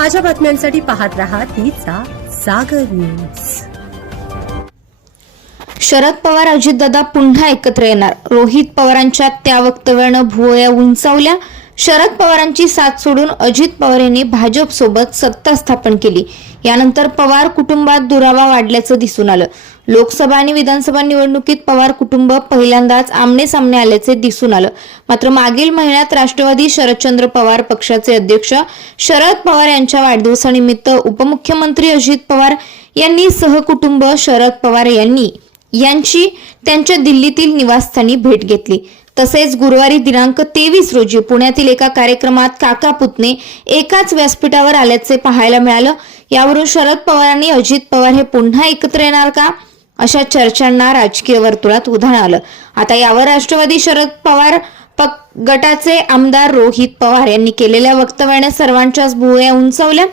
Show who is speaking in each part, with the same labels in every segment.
Speaker 1: ताज्या बातम्यांसाठी पाहत राहा तिचा सागर न्यूज
Speaker 2: शरद पवार अजितदादा पुन्हा एकत्र येणार. रोहित पवारांच्या त्या वक्तव्यानं भुवया उंचावल्या. शरद पवारांची साथ सोडून अजित पवार यांनी भाजप सोबत सत्ता स्थापन केली. यानंतर पवार कुटुंबात दुरावा वाढल्याचं दिसून आलं. लोकसभा आणि विधानसभा निवडणुकीत पवार कुटुंब पहिल्यांदाच आमने सामने आल्याचे दिसून आलं. मात्र मागील महिन्यात राष्ट्रवादी शरदचंद्र पवार पक्षाचे अध्यक्ष शरद पवार यांच्या वाढदिवसानिमित्त उपमुख्यमंत्री अजित पवार यांनी सहकुटुंब शरद पवार यांनी यांची त्यांच्या दिल्लीतील निवासस्थानी भेट घेतली. तसेच गुरुवारी दिनांक तेवीस रोजी पुण्यातील एका कार्यक्रमात काका पुतणे एकाच व्यासपीठावर आल्याचे पाहायला मिळालं. यावरून शरद पवारांनी अजित पवार हे पुन्हा एकत्र येणार का? अशा चर्चांना राजकीय वर्तुळात उधाण आलं. आता यावर राष्ट्रवादी शरद पवार गटाचे आमदार रोहित पवार यांनी केलेल्या वक्तव्याने सर्वांच्याच भुवया उंचावल्या.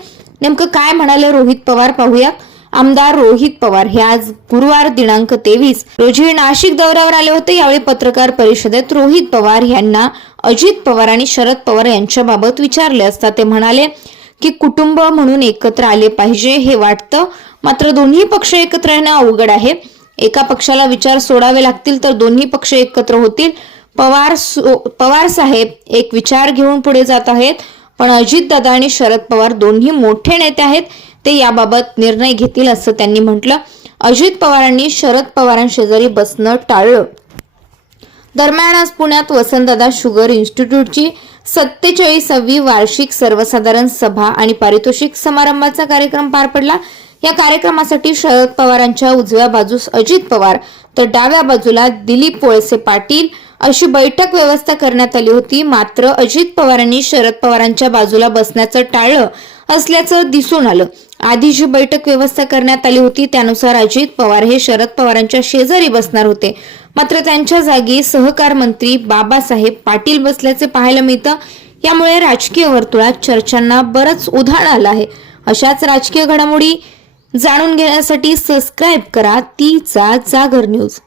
Speaker 2: नेमकं काय म्हणाले रोहित पवार पाहूया. आमदार रोहित पवार हे आज गुरुवार दिनांक तेवीस रोजी नाशिक दौऱ्यावर आले होते. यावेळी पत्रकार परिषदेत रोहित पवार यांना अजित पवार आणि शरद पवार यांच्याबाबत विचारले असता ते म्हणाले की कुटुंब म्हणून एकत्र आले पाहिजे हे वाटतं. मात्र दोन्ही पक्ष एकत्र येणं अवघड आहे. एका पक्षाला विचार सोडावे लागतील तर दोन्ही पक्ष एकत्र होतील. पवार सो- पवार साहेब एक विचार घेऊन पुढे जात आहेत. पण अजितदादा आणि शरद पवार दोन्ही मोठे नेते आहेत. ते याबाबत निर्णय घेतील असं त्यांनी म्हटलं. अजित पवारांनी शरद पवारांशेजारी बसणं टाळलं. दरम्यान आज पुण्यात वसंतदादा शुगर इन्स्टिट्यूटची सत्तेचाळीसावी वार्षिक सर्वसाधारण सभा आणि पारितोषिक समारंभाचा कार्यक्रम पार पडला. या कार्यक्रमासाठी शरद पवारांच्या उजव्या बाजूस अजित पवार तर डाव्या बाजूला दिलीप वळसे पाटील अशी बैठक व्यवस्था करण्यात आली होती. मात्र अजित पवारांनी शरद पवारांच्या बाजूला बसण्याचं टाळलं. असल्याचं दिसून आलं. आधी जी बैठक व्यवस्था करण्यात आली होती त्यानुसार अजित पवार हे शरद पवारांच्या शेजारी बसणार होते. मात्र त्यांच्या जागी सहकार मंत्री बाबासाहेब पाटील बसल्याचे पाहायला मिळतं. यामुळे राजकीय वर्तुळात चर्चांना बरंच उधाण आलं आहे. अशाच राजकीय घडामोडी जाणून घेण्यासाठी सबस्क्राईब करा. तीचा जागर न्यूज